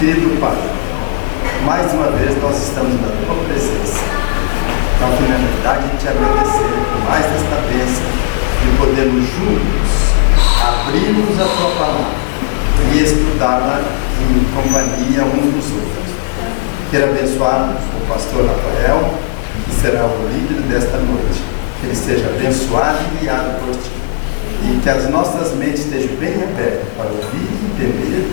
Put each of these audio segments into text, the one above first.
Querido Pai, mais uma vez nós estamos na Tua presença, com a finalidade de Te agradecer por mais esta bênção de podermos juntos abrirmos a Tua palavra e estudá-la em companhia uns dos outros. Quero abençoar o pastor Rafael, que será o líder desta noite. Que ele seja abençoado e guiado por Ti. E que as nossas mentes estejam bem abertas para ouvir e entender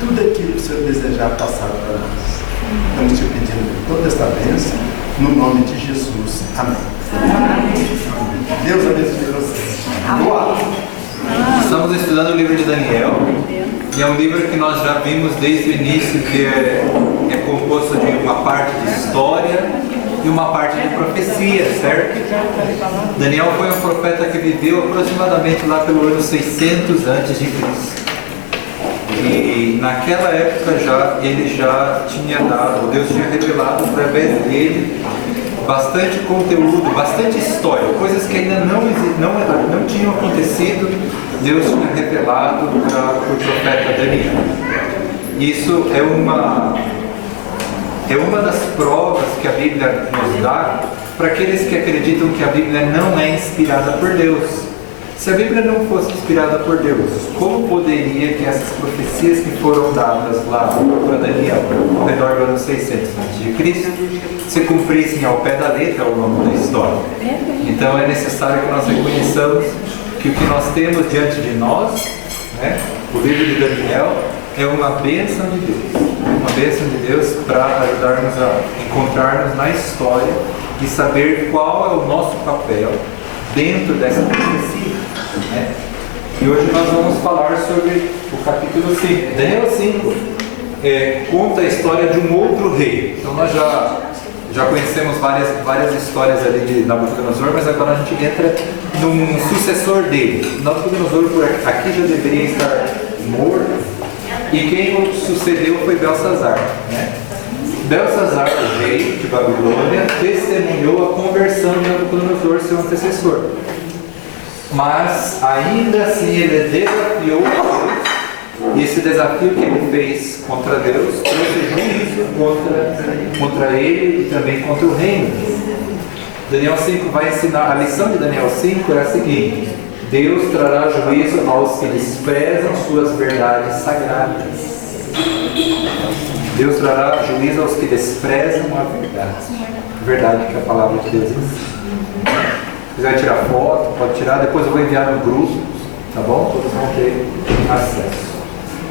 tudo aquilo que o Senhor desejar passar para nós. Estamos Te pedindo toda esta bênção, no nome de Jesus. Amém. Amém. Deus abençoe vocês. Boa. Estamos estudando o livro de Daniel, e é um livro que nós já vimos desde o início, que é composto de uma parte de história e uma parte de profecia, certo? Daniel foi um profeta que viveu aproximadamente lá pelo ano 600 a.C. E naquela época ele já tinha dado, Deus tinha revelado através dele bastante conteúdo, bastante história, coisas que ainda não tinham acontecido. Deus tinha revelado para o profeta Daniel. Isso é uma das provas que a Bíblia nos dá para aqueles que acreditam que a Bíblia não é inspirada por Deus. Se a Bíblia não fosse inspirada por Deus, como poderia que essas profecias que foram dadas lá para Daniel, ao redor do ano 600 a.C., se cumprissem ao pé da letra ao longo da história? Então é necessário que nós reconheçamos que o que nós temos diante de nós, né, o livro de Daniel, é uma bênção de Deus. Uma bênção de Deus para ajudarmos a encontrarmos na história e saber qual é o nosso papel dentro dessa profecia, né? E hoje nós vamos falar sobre o capítulo 5. Daniel 5 conta a história de um outro rei. Então nós já conhecemos várias histórias ali de Nabucodonosor, mas agora a gente entra num sucessor dele. Nabucodonosor por aqui já deveria estar morto, e quem o sucedeu foi Belsazar, né? Belsazar, o rei de Babilônia, testemunhou a conversão de Nabucodonosor, seu antecessor. Mas ainda assim ele desafiou Deus, e esse desafio que ele fez contra Deus trouxe juízo contra ele e também contra o reino. Daniel 5 vai ensinar, a lição de Daniel 5 é a seguinte: Deus trará juízo aos que desprezam suas verdades sagradas. Deus trará juízo aos que desprezam a verdade que a palavra de Deus ensina. Se quiser tirar foto, pode tirar, depois eu vou enviar no grupo, tá bom? Todos vão ter acesso.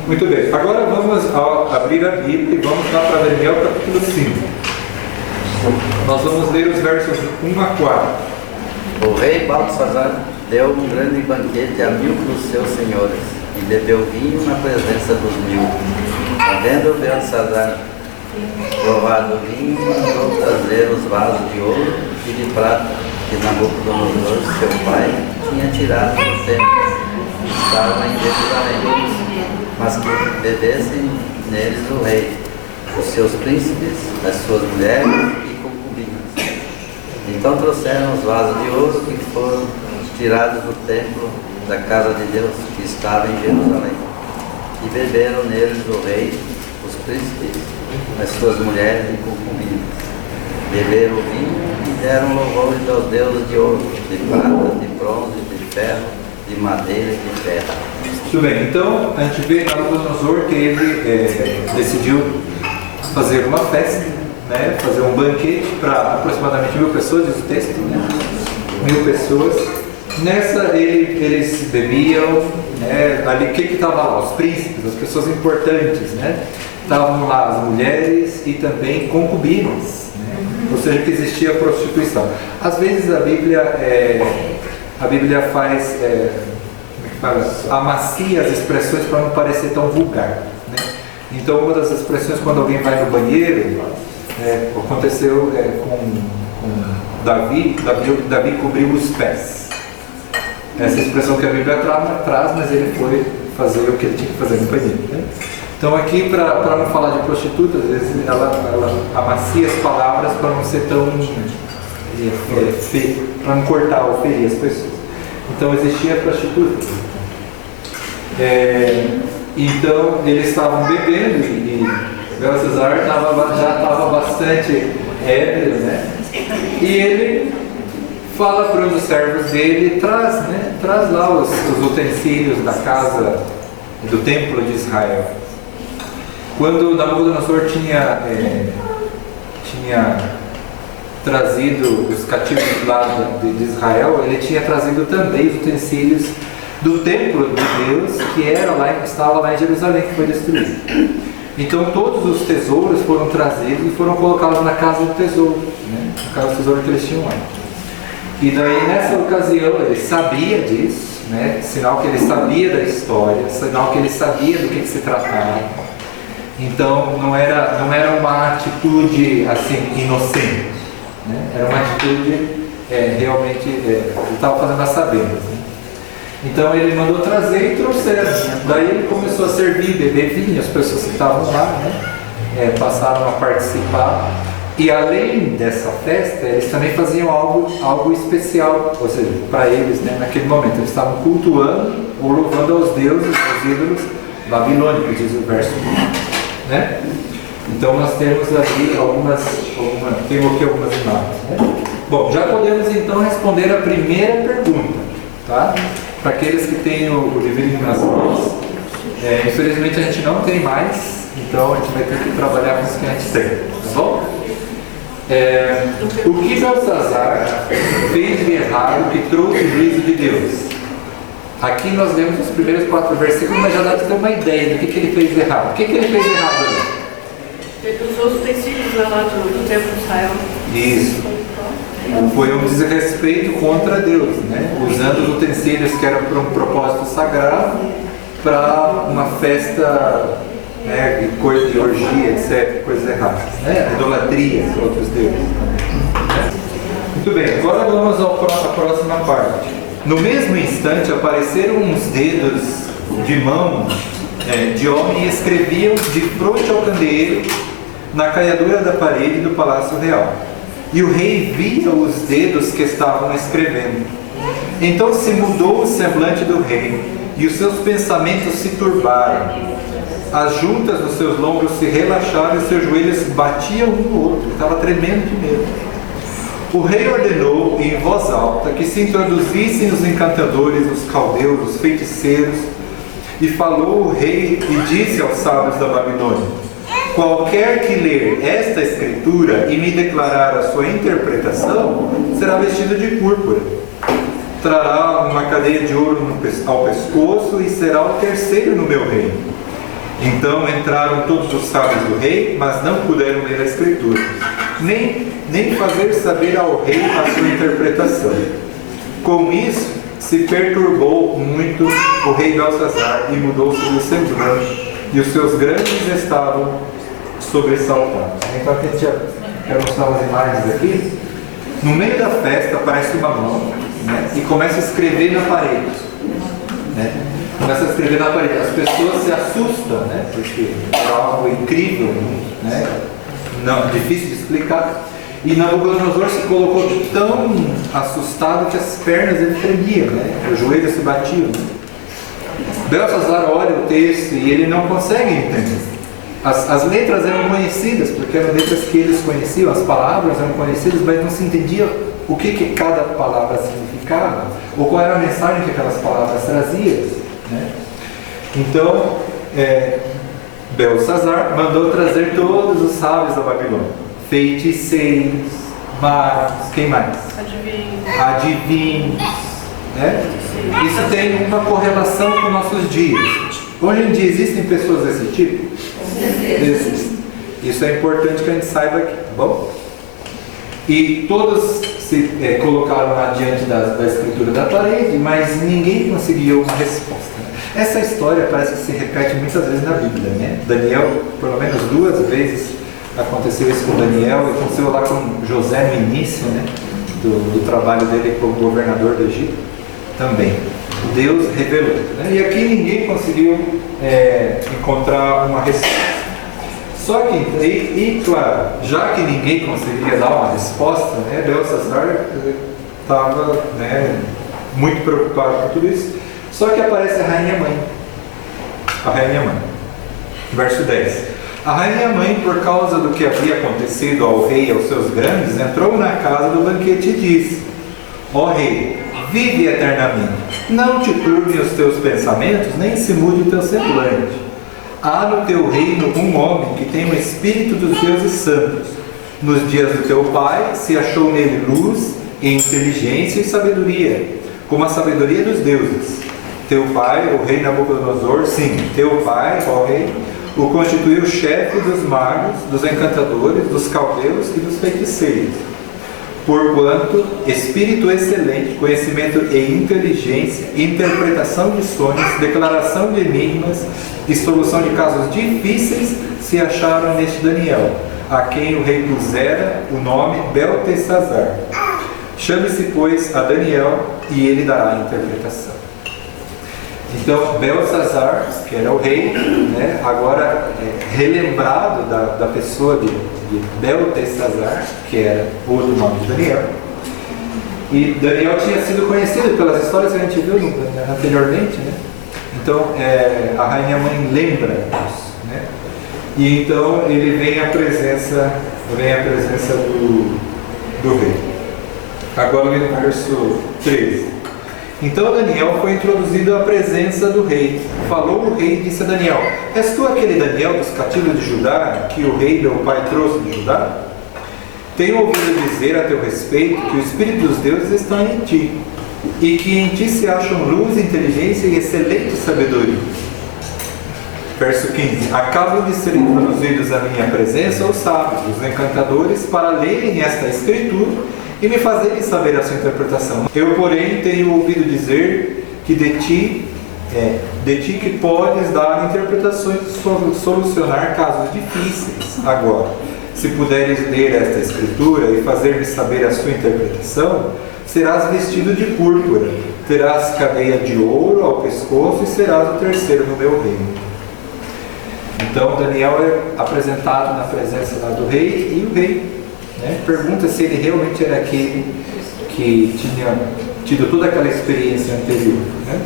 Muito bem, agora vamos abrir a Bíblia e vamos lá para Daniel capítulo 5. Nós vamos ler os versos 1 a 4. O rei Belsazar deu um grande banquete a 1000 dos seus senhores e bebeu vinho na presença dos 1000. Havendo Belsazar provado o vinho, mandou trazer os vasos de ouro e de prata que Nabucodonosor, seu pai, tinha tirado do templo, que estava em Jerusalém, mas que bebessem neles o rei, os seus príncipes, as suas mulheres e concubinas. Então trouxeram os vasos de ouro que foram tirados do templo da casa de Deus, que estava em Jerusalém, e beberam neles o rei, os príncipes, as suas mulheres e concubinas. Beberam o vinho e deram louvores aos deuses de ouro, de prata, de bronze, de ferro, de madeira e de terra. Muito bem, então a gente vê Nabucodonosor que ele decidiu fazer uma festa, né, fazer um banquete para aproximadamente 1000 pessoas, diz o texto, né? 1000 pessoas. Nessa eles bebiam, né? Ali o que estava lá? Os príncipes, as pessoas importantes, né? Estavam lá as mulheres e também concubinas, né? Ou seja, que existia prostituição. Às vezes a Bíblia faz, amacia as expressões para não parecer tão vulgar, né? Então uma das expressões, quando alguém vai no banheiro, aconteceu com Davi cobriu os pés. Essa expressão que a Bíblia traz, mas ele foi fazer o que ele tinha que fazer no banheiro, né? Então aqui, para não falar de prostituta, às vezes ela amacia as palavras para não ser tão feio, para não cortar ou ferir as pessoas. Então existia a prostituta. Então eles estavam bebendo e Belsazar já estava bastante ébrio, né? E ele fala para um dos servos dele, traz lá os utensílios da casa do templo de Israel. Quando Nabucodonosor tinha trazido os cativos lá de Israel, ele tinha trazido também os utensílios do templo de Deus que estava lá em Jerusalém, que foi destruído. Então todos os tesouros foram trazidos e foram colocados na casa do tesouro, né? Na casa do tesouro que eles tinham lá. E daí nessa ocasião ele sabia disso, né? Sinal que ele sabia da história, sinal que ele sabia do que se tratava. Então não era uma atitude assim inocente, né? Era uma atitude realmente ele estava fazendo a saber. Então ele mandou trazer e trouxeram. Daí ele começou a servir, beber vinho, as pessoas que estavam lá, né? Passaram a participar. E além dessa festa, eles também faziam algo especial, ou seja, para eles, né? Naquele momento, eles estavam cultuando ou louvando aos deuses, aos ídolos babilônicos, diz o verso 1, né? Então nós temos ali algumas imagens, né? Bom, já podemos então responder a primeira pergunta, tá? Para aqueles que têm o livrinho nas mãos, infelizmente a gente não tem mais, então a gente vai ter que trabalhar com isso que a gente tem, tá bom? O que Belsazar fez de errado que trouxe o juízo de Deus? Aqui nós lemos os primeiros 4 versículos, mas já dá para ter uma ideia do que ele fez de errado. O que ele fez de errado ali? Ele usou os utensílios lá do templo de Israel. Isso. Foi um desrespeito contra Deus, né? Usando os utensílios que eram para um propósito sagrado para uma festa, né, de orgia, etc., coisas erradas, né? Idolatria a outros deuses. Muito bem, agora vamos à próxima parte. No mesmo instante apareceram uns dedos de mão de homem e escreviam de fronte ao candeeiro na caiadura da parede do palácio real. E o rei via os dedos que estavam escrevendo. Então se mudou o semblante do rei, e os seus pensamentos se turbaram. As juntas dos seus lombos se relaxaram e seus joelhos batiam um no outro. Ele estava tremendo de medo. O rei ordenou em voz alta que se introduzissem os encantadores, os caldeus, os feiticeiros. E falou o rei e disse aos sábios da Babilônia: qualquer que ler esta escritura e me declarar a sua interpretação, será vestido de púrpura. Trará uma cadeia de ouro ao pescoço e será o terceiro no meu reino. Então entraram todos os sábios do rei, mas não puderam ler a escritura, nem fazer saber ao rei a sua interpretação. Com isso, se perturbou muito o rei Belsazar e mudou-se o semblante, e os seus grandes estavam sobressaltados. Então aqui quero mostrar umas imagens aqui. No meio da festa aparece uma mão, né, e começa a escrever na parede, né? Começa a escrever na parede. As pessoas se assustam, né, porque é algo incrível, né, não, difícil de explicar. E Nabucodonosor se colocou tão assustado que as pernas dele tremiam, né, os joelhos se batiam. Belsazar olha o texto e ele não consegue entender. As letras eram conhecidas, porque eram letras que eles conheciam, as palavras eram conhecidas, mas não se entendia o que cada palavra significava, ou qual era a mensagem que aquelas palavras traziam, né? Então, Belsazar mandou trazer todos os sábios da Babilônia, feiticeiros, magos, quem mais? Adivinhos, né? Isso tem uma correlação com nossos dias. Hoje em dia existem pessoas desse tipo? Existem. Isso é importante que a gente saiba aqui, tá bom? E todos se colocaram adiante da escritura da parede, mas ninguém conseguiu uma resposta. Essa história parece que se repete muitas vezes na Bíblia, né? Daniel, pelo menos 2 vezes aconteceu isso com Daniel, e aconteceu lá com José no início, né, do trabalho dele como governador do Egito também. Deus revelou, né? E aqui ninguém conseguiu encontrar uma resposta. Só que, claro, já que ninguém conseguia dar uma resposta, né, Belsazar estava, né, muito preocupado com tudo isso. Só que aparece a rainha mãe. A rainha mãe. Verso 10. A rainha mãe, por causa do que havia acontecido ao rei e aos seus grandes, entrou na casa do banquete e disse: ó rei, vive eternamente, não te turbem os teus pensamentos, nem se mude o teu semblante. Há no teu reino um homem que tem o espírito dos deuses santos. Nos dias do teu pai se achou nele luz e inteligência e sabedoria, como a sabedoria dos deuses. Teu pai, o rei Nabucodonosor, sim, teu pai, ó rei, o constituiu chefe dos magos, dos encantadores, dos caldeus e dos feiticeiros. Porquanto, espírito excelente, conhecimento e inteligência, interpretação de sonhos, declaração de enigmas e solução de casos difíceis se acharam neste Daniel, a quem o rei pusera o nome Beltesazar. Chame-se, pois, a Daniel, e ele dará a interpretação. Então, Belsazar, que era o rei, né, agora relembrado da pessoa de Beltesazar, que era outro nome de Daniel. E Daniel tinha sido conhecido pelas histórias que a gente viu anteriormente, né? Então, a rainha mãe lembra disso, né? E então ele vem à presença do rei. Agora no verso 13. Então Daniel foi introduzido à presença do rei. Falou o rei e disse a Daniel: és tu aquele Daniel dos cativos de Judá, que o rei meu pai trouxe de Judá? Tenho ouvido dizer a teu respeito que o Espírito dos deuses está em ti, e que em ti se acham luz, inteligência e excelente sabedoria. Verso 15. Acabam de ser introduzidos à minha presença os sábios, os encantadores, para lerem esta escritura e me fazerem saber a sua interpretação. Eu, porém, tenho ouvido dizer que de ti que podes dar interpretações e solucionar casos difíceis. Agora, se puderes ler esta escritura e fazer-me saber a sua interpretação, serás vestido de púrpura, terás cadeia de ouro ao pescoço e serás o terceiro no meu reino. Então Daniel é apresentado na presença lá do rei, e o rei, né, pergunta se ele realmente era aquele que tinha tido toda aquela experiência anterior, né?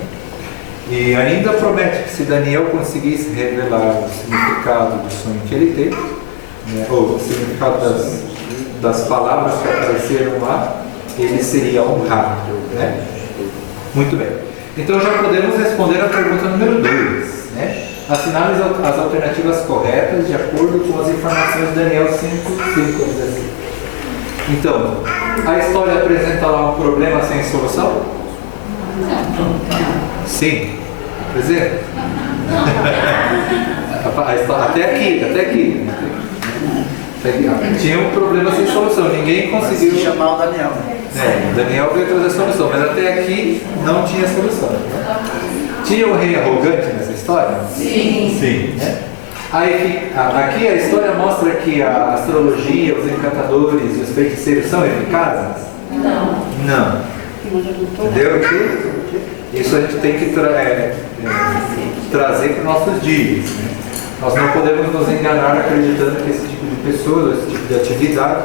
E ainda promete que se Daniel conseguisse revelar o significado do sonho que ele teve, né, ou o significado das palavras que apareceram lá, ele seria honrado, né? Muito bem. Então já podemos responder a pergunta número 2, né? Assinale as alternativas corretas de acordo com as informações de Daniel 5:5. Então, a história apresenta lá um problema sem solução? Sim. Apresenta? Até aqui. Tinha um problema sem solução, ninguém conseguiu chamar o Daniel. Daniel veio trazer a solução, mas até aqui não tinha solução. Tinha um rei arrogante nessa história? Sim. Né? Aí, aqui a história mostra que a astrologia, os encantadores e os feiticeiros são eficazes? Não. Entendeu? Isso a gente tem que trazer para os nossos dias, né? Nós não podemos nos enganar acreditando que esse tipo de pessoa, esse tipo de atividade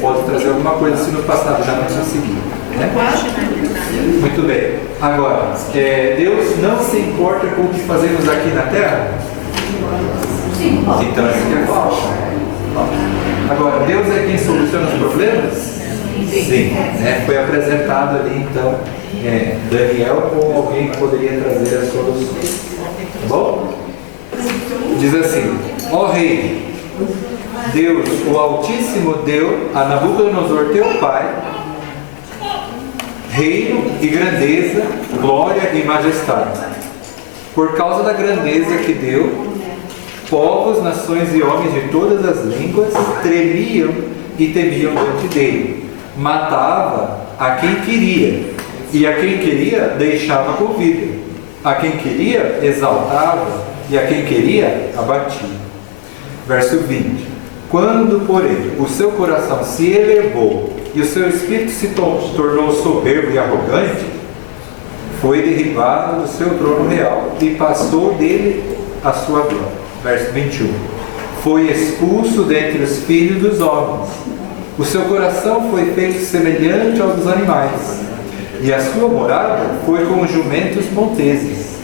pode trazer alguma coisa se no passado já não conseguiu, né? Muito bem. Agora, Deus não se importa com o que fazemos aqui na Terra? Sim. Então isso aqui é falso. Agora, Deus é quem soluciona os problemas? Sim. Né? Foi apresentado ali então Daniel como alguém que poderia trazer as soluções. Tá bom? Diz assim: ó rei, Deus, o Altíssimo, deu a Nabucodonosor teu pai reino e grandeza, glória e majestade. Por causa da grandeza que deu, povos, nações e homens de todas as línguas tremiam e temiam diante dele. Matava a quem queria, e a quem queria deixava com vida. A quem queria exaltava, e a quem queria abatia. Verso 20. Quando, porém, o seu coração se elevou e o seu espírito se tornou soberbo e arrogante, foi derribado do seu trono real e passou dele a sua glória. Verso 21. Foi expulso dentre os filhos dos homens. O seu coração foi feito semelhante ao dos animais, e a sua morada foi como jumentos monteses.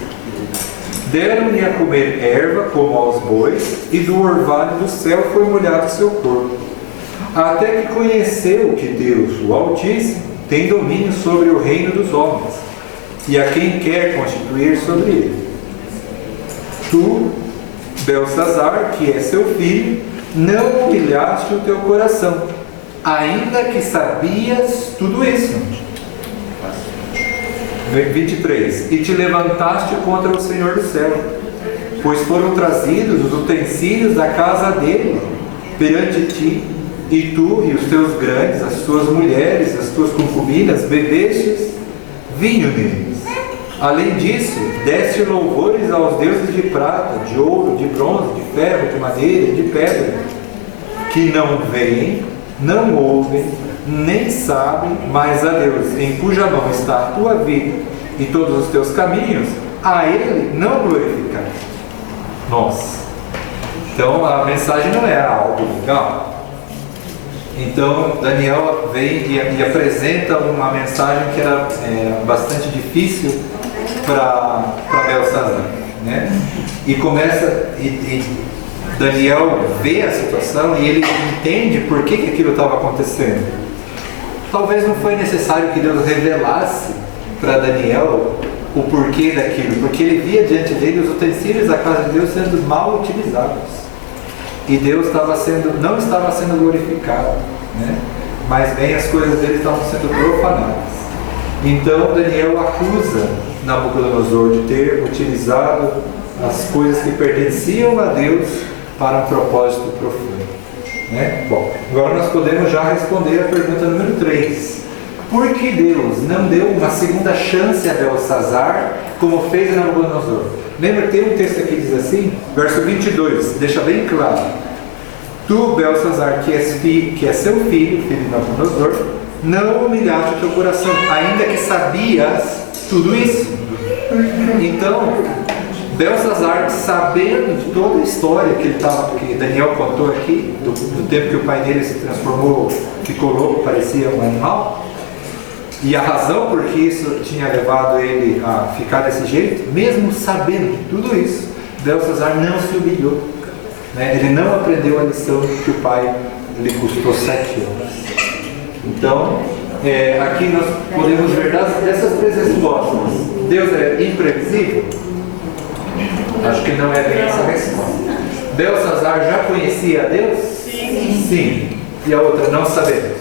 Deram-lhe a comer erva como aos bois, e do orvalho do céu foi molhado seu corpo. Até que conheceu que Deus, o Altíssimo, tem domínio sobre o reino dos homens, e a quem quer constituir sobre ele. Tu, Belsazar, que é seu filho, não humilhaste o teu coração, ainda que sabias tudo isso. 23. E te levantaste contra o Senhor do céu, pois foram trazidos os utensílios da casa dele perante ti, e tu e os teus grandes, as tuas mulheres, as tuas concubinas, bebestes vinho neles. Além disso, deste louvores aos deuses de prata, de ouro, de bronze, de ferro, de madeira, de pedra, que não veem, não ouvem, nem sabem, mas a Deus, em cuja mão está a tua vida e todos os teus caminhos, a Ele não glorificar. Nossa! Então a mensagem não é algo legal. Então Daniel vem e apresenta uma mensagem que era bastante difícil para Belsazar, né? E começa, e Daniel vê a situação e ele entende por que aquilo estava acontecendo. Talvez não foi necessário que Deus revelasse para Daniel o porquê daquilo, porque ele via diante dele os utensílios da casa de Deus sendo mal utilizados. E Deus não estava sendo glorificado, né? Mas bem as coisas dele estavam sendo profanadas. Então Daniel acusa Nabucodonosor de ter utilizado as coisas que pertenciam a Deus para um propósito profano, né? Bom, agora nós podemos já responder a pergunta número 3. Por que Deus não deu uma segunda chance a Belsazar, como fez a Nabucodonosor? Lembra, tem um texto aqui que diz assim, verso 22, deixa bem claro: Tu, Belsazar, que é seu filho de Nabucodonosor, não humilhaste o teu coração, ainda que sabias tudo isso. Então, Belsazar, sabendo de toda a história que Daniel contou aqui, do tempo que o pai dele se transformou, ficou louco, parecia um animal, e a razão por que isso tinha levado ele a ficar desse jeito, mesmo sabendo de tudo isso, Belsazar não se humilhou, né? Ele não aprendeu a lição que o pai lhe custou 7 anos. Então, aqui nós podemos ver dessas 3 respostas. Deus é imprevisível? Acho que não é bem essa resposta. Belsazar já conhecia a Deus? Sim. E a outra, não sabemos?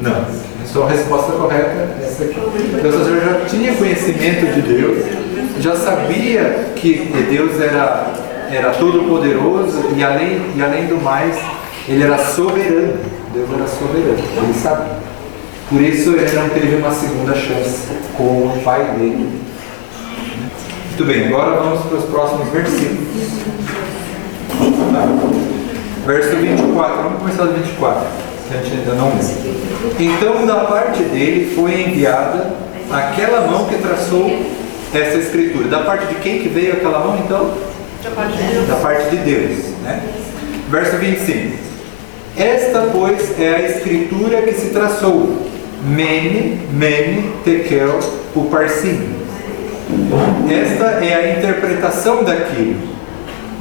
Não. Então a resposta correta é essa aqui. Belsazar já tinha conhecimento de Deus, já sabia que Deus era todo poderoso e além do mais, ele era soberano. Deus era soberano, ele sabia. Por isso ele não teve uma segunda chance com o pai dele. Muito bem, agora vamos para os próximos versículos. Verso 24, vamos começar do 24, que a gente ainda não leu. Então da parte dele foi enviada aquela mão que traçou essa escritura. Da parte de quem que veio aquela mão então? Da parte de Deus. Da parte de Deus, né? Verso 25. Esta, pois, é a escritura que se traçou: Mene, Mene, Tekel, Uparsim. Esta é a interpretação daquilo.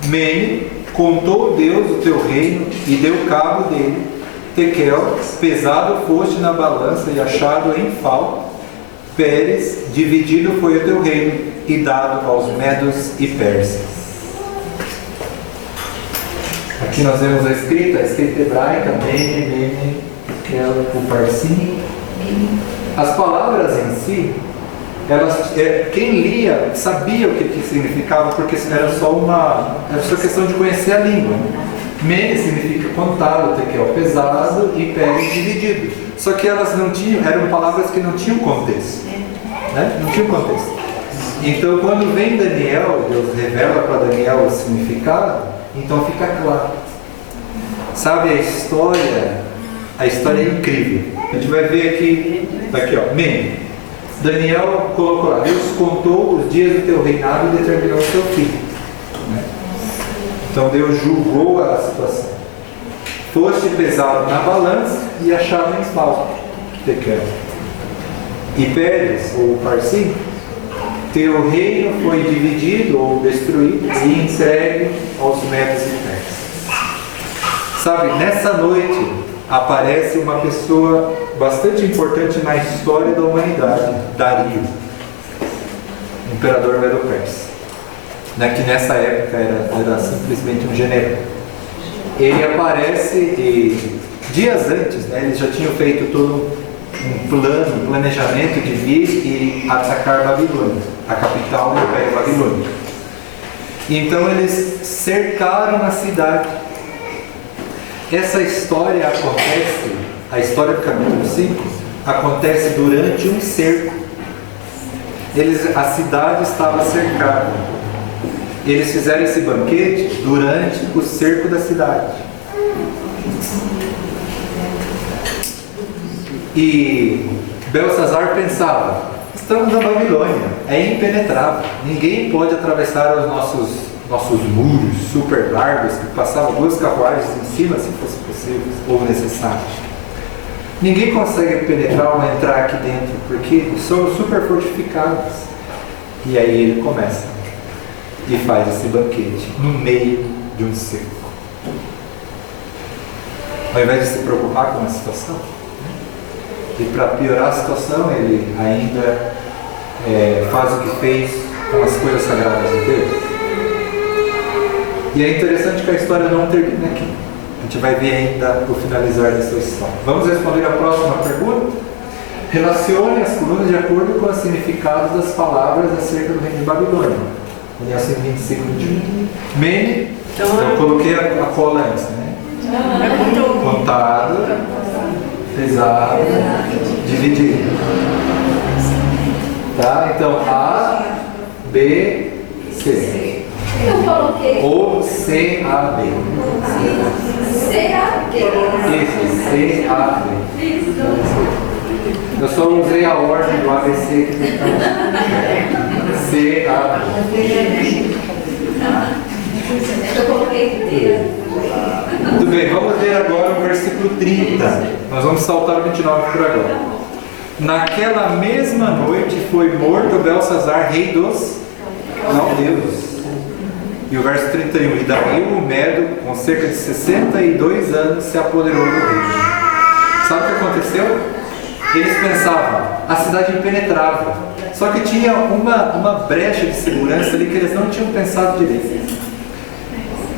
Mene, contou Deus o teu reino e deu cabo dele. Tekel, pesado foste na balança e achado em falta. Pérez, dividido foi o teu reino e dado aos medos e persas. Aqui nós vemos a escrita hebraica, Mene, Mene, Tekel, Uparsim. As palavras em si, quem lia sabia o que significava, porque era só questão de conhecer a língua. Mene significa contado, Tekel pesado e Pérez dividido. Só que elas não tinham, eram palavras que não tinham contexto, né? Não tinham contexto. Então quando vem Daniel, Deus revela para Daniel o significado, então fica claro. Sabe, a história é incrível. A gente vai ver aqui ó, Mene. Daniel colocou lá: Deus contou os dias do teu reinado e determinou o teu fim, né? Então Deus julgou a situação. Foste pesado na balança e achava em falta. E Pérez, ou Parsim, teu reino foi dividido ou destruído e entregue aos medos e persas. Sabe, nessa noite aparece uma pessoa bastante importante na história da humanidade, Dario, imperador medo-persa, né, que nessa época era simplesmente um general. Ele aparece e dias antes, né, eles já tinham feito todo um planejamento de vir e atacar Babilônia, a capital do Império Babilônico. Então eles cercaram a cidade. Essa história acontece, a história do capítulo 5, acontece durante um cerco. A cidade estava cercada. Eles fizeram esse banquete durante o cerco da cidade. E Belsazar pensava: estamos na Babilônia, é impenetrável, ninguém pode atravessar os nossos muros super largos que passavam 2 carruagens em cima se fosse possível ou necessário. Ninguém consegue penetrar ou entrar aqui dentro porque somos super fortificados. E aí ele começa e faz esse banquete no meio de um cerco. Ao invés de se preocupar com a situação, e para piorar a situação, ele ainda faz o que fez com as coisas sagradas de Deus. E é interessante que a história não termina aqui. A gente vai ver ainda o finalizar dessa história. Vamos responder a próxima pergunta? Relacione as colunas de acordo com o significado das palavras acerca do reino de Babilônia. Daniel 25, 21. Mene, eu coloquei a cola antes, né? Contado, pesado, dividido. Tá? Então, A, B, C. Eu coloquei. Ou C, A, B. C-A-B. Isso, C, A, B. Eu só usei a ordem do ABC que está C, A, B. Eu coloquei D. Muito bem, vamos ler agora o versículo 30. Nós vamos saltar o 29 por agora. Naquela mesma noite foi morto Belsazar, rei dos caldeus. E o verso 31. E Dario o Medo, com cerca de 62 anos, se apoderou do reino. Sabe o que aconteceu? Eles pensavam, a cidade impenetrável. Só que tinha uma brecha de segurança ali que eles não tinham pensado direito.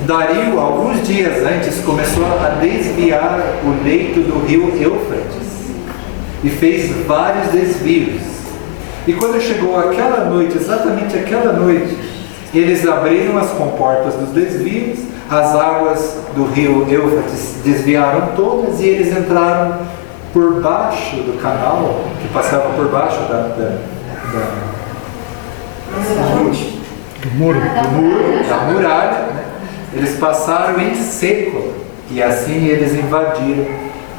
Dario, alguns dias antes, começou a desviar o leito do rio Eufrates e fez vários desvios. E quando chegou aquela noite, exatamente aquela noite, eles abriram as comportas dos desvios, as águas do rio Eufrates desviaram todas e eles entraram por baixo do canal, que passava por baixo do muro, da muralha, né? Eles passaram em seco e assim eles invadiram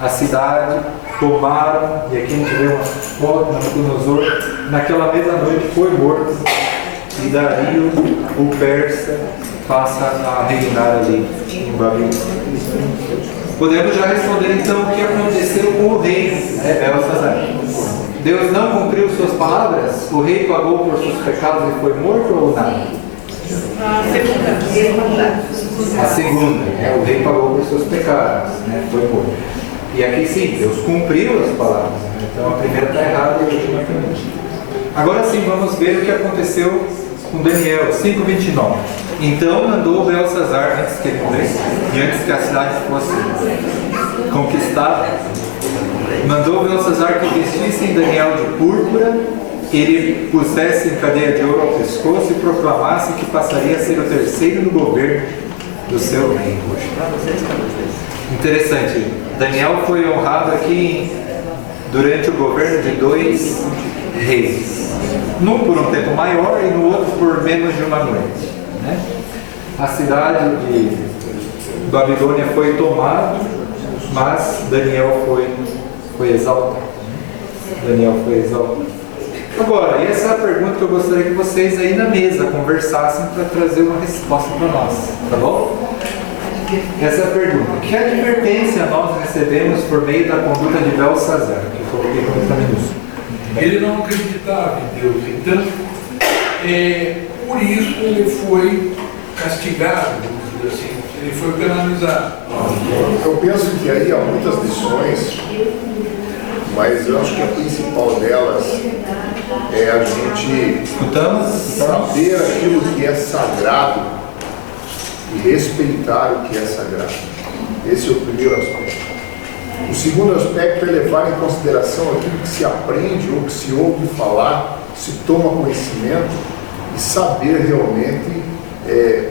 a cidade, tomaram, e aqui a gente vê uma foto na Nabucodonosor, naquela mesma noite foi morto e Dario, o persa, passa a reinar ali em Babilônia. Podemos já responder então o que aconteceu com o rei, Belsazar. Deus não cumpriu suas palavras? O rei pagou por seus pecados e foi morto ou não? A segunda, o rei pagou por seus pecados, foi morto. E aqui sim, Deus cumpriu as palavras. Então a primeira está errada e a última também. Agora sim, vamos ver o que aconteceu com Daniel 5:29. Então mandou Belsazar, antes que ele morresse, e antes que a cidade fosse conquistada, mandou Belsazar que vestissem Daniel de púrpura, ele pusesse em cadeia de ouro ao pescoço e proclamasse que passaria a ser o terceiro no governo do seu reino. Interessante, Daniel foi honrado aqui durante o governo de 2 reis, num por um tempo maior e no outro por menos de uma noite, né? A cidade de Babilônia foi tomada, mas Daniel foi exaltado. Daniel foi exaltado. Agora, essa é a pergunta que eu gostaria que vocês aí na mesa conversassem para trazer uma resposta para nós, tá bom? Essa é a pergunta. Que advertência nós recebemos por meio da conduta de Belsazar? Que eu coloquei como letra minúscula. Ele não acreditava em Deus, então por isso ele foi castigado, vamos dizer assim, ele foi penalizado. Eu penso que aí há muitas lições, mas eu acho que a principal delas é a gente saber aquilo que é sagrado e respeitar o que é sagrado. Esse é o primeiro aspecto. O segundo aspecto é levar em consideração aquilo que se aprende ou que se ouve falar, se toma conhecimento e saber realmente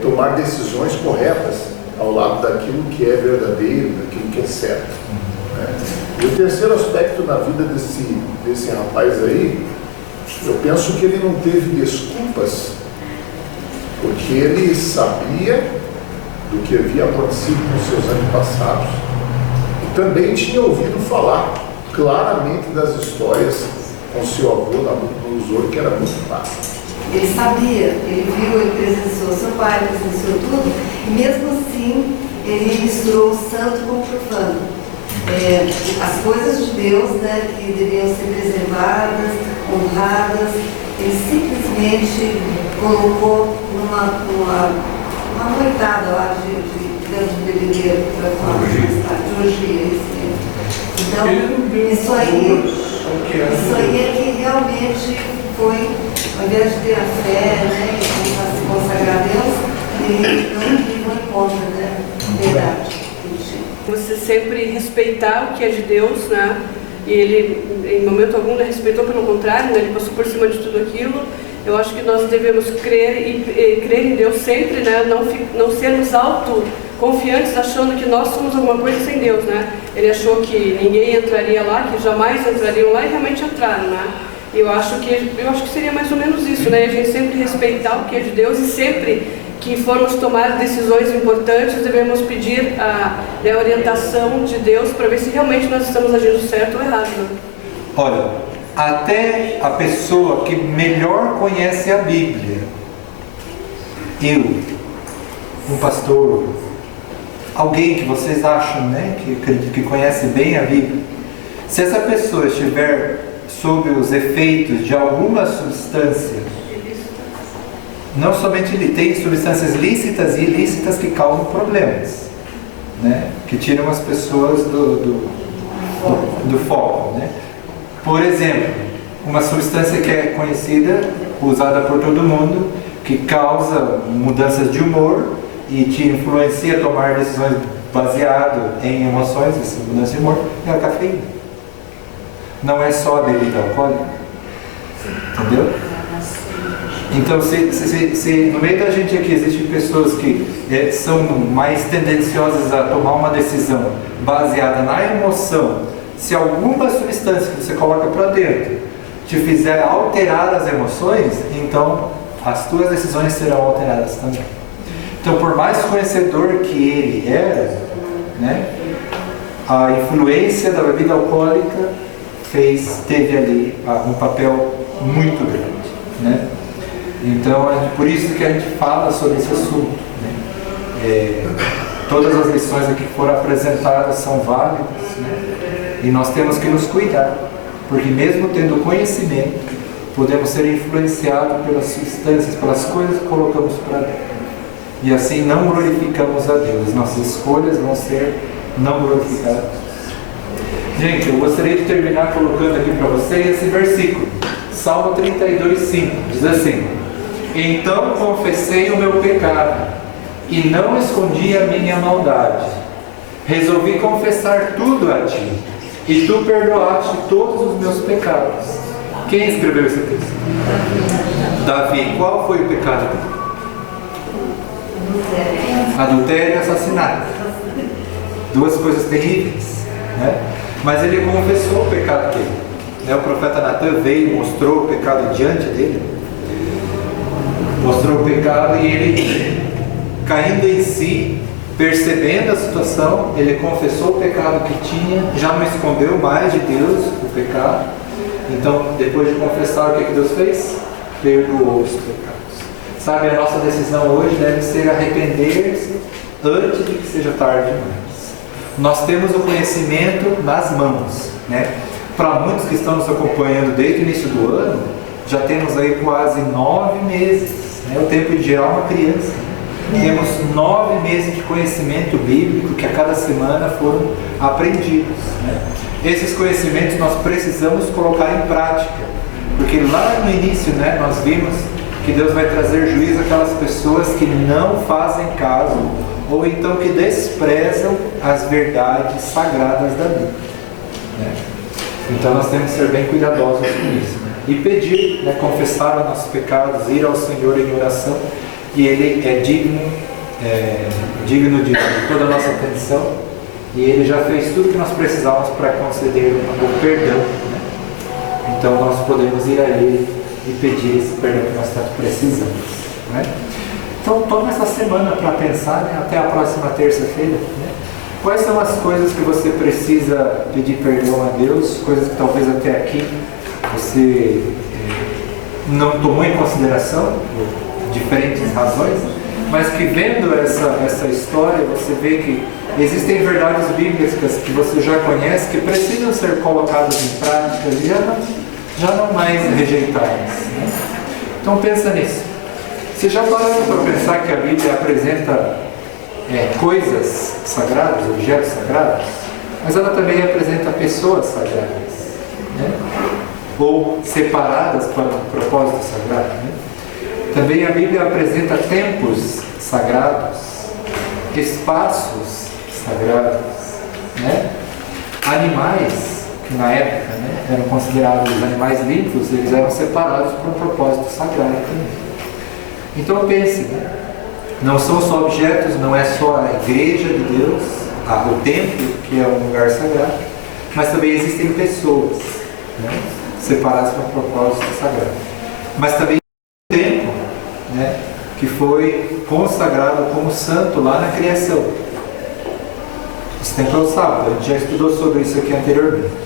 tomar decisões corretas ao lado daquilo que é verdadeiro, daquilo que é certo. Né? E o terceiro aspecto na vida desse rapaz aí, eu penso que ele não teve desculpas, porque ele sabia do que havia acontecido com seus antepassados e também tinha ouvido falar claramente das histórias com seu avô Nabucodonosor, que era muito fácil. Ele sabia, ele viu, ele presenciou seu pai, presenciou tudo, e mesmo assim ele misturou o santo com o profano. As coisas de Deus, né, que deveriam ser preservadas, honradas, ele simplesmente colocou numa noitada lá dentro do bebedeiro, para falar de orgia. Então, isso aí é que realmente foi, ao invés de ter a fé, né, e se consagrar a Deus, ele não levou em conta, né, verdade. Você sempre respeitar o que é de Deus, né? E ele, em momento algum, não respeitou, pelo contrário, né? Ele passou por cima de tudo aquilo. Eu acho que nós devemos crer em Deus sempre, né? Não sermos autoconfiantes achando que nós somos alguma coisa sem Deus, né? Ele achou que ninguém entraria lá, que jamais entrariam lá, e realmente entraram, né? Eu acho que seria mais ou menos isso, né? A gente sempre respeitar o que é de Deus e sempre que formos tomar decisões importantes, devemos pedir a orientação de Deus para ver se realmente nós estamos agindo certo ou errado. Né? Olha, até a pessoa que melhor conhece a Bíblia, um pastor, alguém que vocês acham, né, que conhece bem a Bíblia, se essa pessoa estiver sob os efeitos de alguma substância, não somente tem substâncias lícitas e ilícitas que causam problemas, né? Que tiram as pessoas do foco, né? Por exemplo, uma substância que é conhecida, usada por todo mundo, que causa mudanças de humor e te influencia a tomar decisões baseado em emoções, essa mudança de humor, é a cafeína. Não é só a bebida alcoólica, entendeu? Então, se no meio da gente aqui existem pessoas que são mais tendenciosas a tomar uma decisão baseada na emoção, se alguma substância que você coloca para dentro te fizer alterar as emoções, então as tuas decisões serão alteradas também. Então, por mais conhecedor que ele era, né, a influência da bebida alcoólica teve ali um papel muito grande, né? Então, por isso que a gente fala sobre esse assunto, né? Todas as lições aqui que foram apresentadas são válidas, né? E nós temos que nos cuidar, porque mesmo tendo conhecimento, podemos ser influenciados pelas substâncias, pelas coisas que colocamos para dentro. E assim não glorificamos a Deus. Nossas escolhas vão ser não glorificadas. Gente, eu gostaria de terminar colocando aqui para vocês esse versículo. Salmo 32:5, diz assim: então confessei o meu pecado e não escondi a minha maldade. Resolvi confessar tudo a ti e tu perdoaste todos os meus pecados. Quem escreveu esse texto? Davi. Qual foi o pecado dele? Adultério e assassinato. Duas coisas terríveis, né? Mas ele confessou o pecado dele, né? O profeta Natan veio e mostrou o pecado diante dele. Mostrou o pecado e ele, caindo em si, percebendo a situação, ele confessou o pecado que tinha, já não escondeu mais de Deus o pecado. Então, depois de confessar, o que Deus fez? Perdoou os pecados. Sabe, a nossa decisão hoje deve ser arrepender-se antes de que seja tarde demais. Nós temos o conhecimento nas mãos, né? Para muitos que estão nos acompanhando desde o início do ano, já temos aí quase 9 meses, né? O tempo de gerar uma criança. Temos 9 meses de conhecimento bíblico que a cada semana foram aprendidos, né? Esses conhecimentos nós precisamos colocar em prática, porque lá no início, né, nós vimos que Deus vai trazer juízo àquelas pessoas que não fazem caso ou então que desprezam as verdades sagradas da Bíblia, né? Então nós temos que ser bem cuidadosos com isso, né? E pedir, né, confessar os nossos pecados, ir ao Senhor em oração, e Ele é digno de toda a nossa atenção, e Ele já fez tudo que nós precisávamos para conceder o perdão, né? Então nós podemos ir a Ele e pedir esse perdão que nós tanto precisamos, né? Então toma essa semana para pensar, né, até a próxima terça-feira, né? Quais são as coisas que você precisa pedir perdão a Deus, coisas que talvez até aqui você não tomou em consideração por diferentes razões, mas que vendo essa história você vê que existem verdades bíblicas que você já conhece que precisam ser colocadas em prática e já não mais rejeitadas, né? Então pensa nisso. Você já parou para pensar que a Bíblia apresenta coisas sagradas, objetos sagrados, mas ela também apresenta pessoas sagradas, né? Ou separadas para um propósito sagrado, né? Também a Bíblia apresenta tempos sagrados, espaços sagrados, né? Animais que na época, né, eram considerados animais limpos, eles eram separados para um propósito sagrado também. Então pense, né? Não são só objetos, não é só a igreja de Deus, o templo, que é um lugar sagrado, mas também existem pessoas, né, separadas para um propósito sagrado. Mas também o templo, né, que foi consagrado como santo lá na criação. Esse templo é o sábado, a gente já estudou sobre isso aqui anteriormente.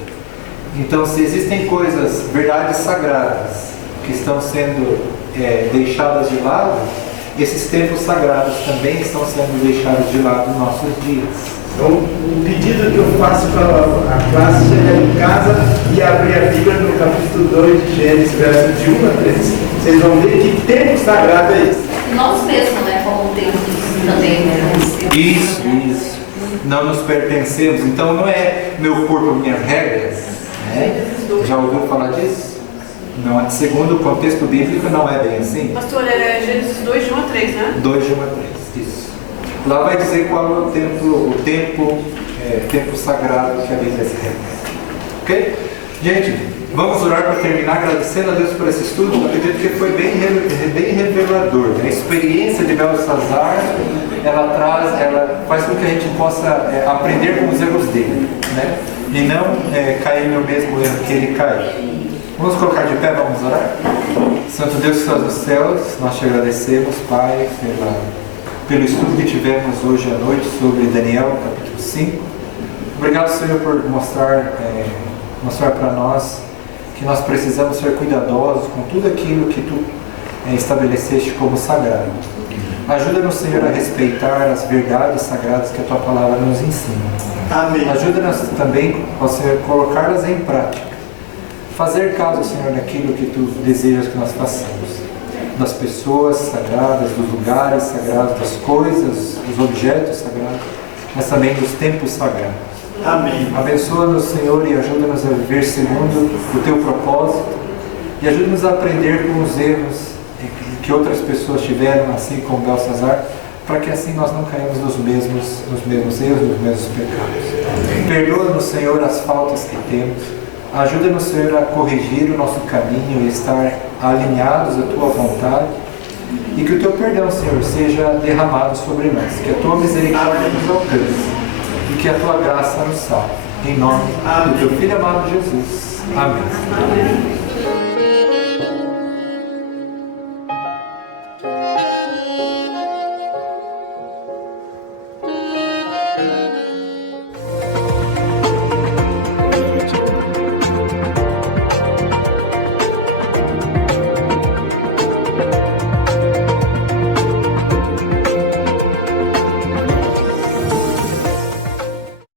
Então, se existem coisas, verdades sagradas, que estão sendo deixadas de lado, esses templos sagrados também estão sendo deixados de lado nos nossos dias. Então, o pedido que eu faço para a classe chegar em casa e abrir a Bíblia no capítulo 2 de Gênesis, verso de 1 a 3. Vocês vão ver que tempo sagrado é esse. Nós mesmos, né, como templos também, né? Isso. Não nos pertencemos. Então não é meu corpo, minhas regras, né? Já ouviu falar disso? Não, segundo o contexto bíblico não é bem assim. Pastor, é Gênesis 2 de 1 a 3, né? 2 de 1 a 3, isso. Lá vai dizer qual é o tempo sagrado que a Bíblia se refere. Ok? Gente, vamos orar para terminar, agradecendo a Deus por esse estudo. Eu acredito que foi bem revelador, né? A experiência de Belsazar, ela faz com que a gente possa aprender com os erros dele, né? E não cair no mesmo erro que ele caiu. Vamos colocar de pé, vamos orar? Santo Deus que estás nos céus, nós te agradecemos, Pai, pelo estudo que tivemos hoje à noite sobre Daniel, capítulo 5. Obrigado, Senhor, por mostrar para nós que nós precisamos ser cuidadosos com tudo aquilo que Tu estabeleceste como sagrado. Ajuda-nos, Senhor, a respeitar as verdades sagradas que a Tua palavra nos ensina. Amém. Ajuda-nos também, ó Senhor, a colocá-las em prática. Fazer caso, Senhor, naquilo que Tu desejas que nós façamos. Das pessoas sagradas, dos lugares sagrados, das coisas, dos objetos sagrados, mas também dos tempos sagrados. Amém. Abençoa-nos, Senhor, e ajuda-nos a viver segundo o Teu propósito. E ajuda-nos a aprender com os erros que outras pessoas tiveram, assim como Belsazar, para que assim nós não caímos nos mesmos erros, nos mesmos pecados. Perdoa-nos, Senhor, as faltas que temos. Ajuda-nos, Senhor, a corrigir o nosso caminho e estar alinhados à Tua vontade. E que o Teu perdão, Senhor, seja derramado sobre nós. Que a Tua misericórdia nos alcance. E que a Tua graça nos salve. Em nome do Teu Filho amado Jesus. Amém.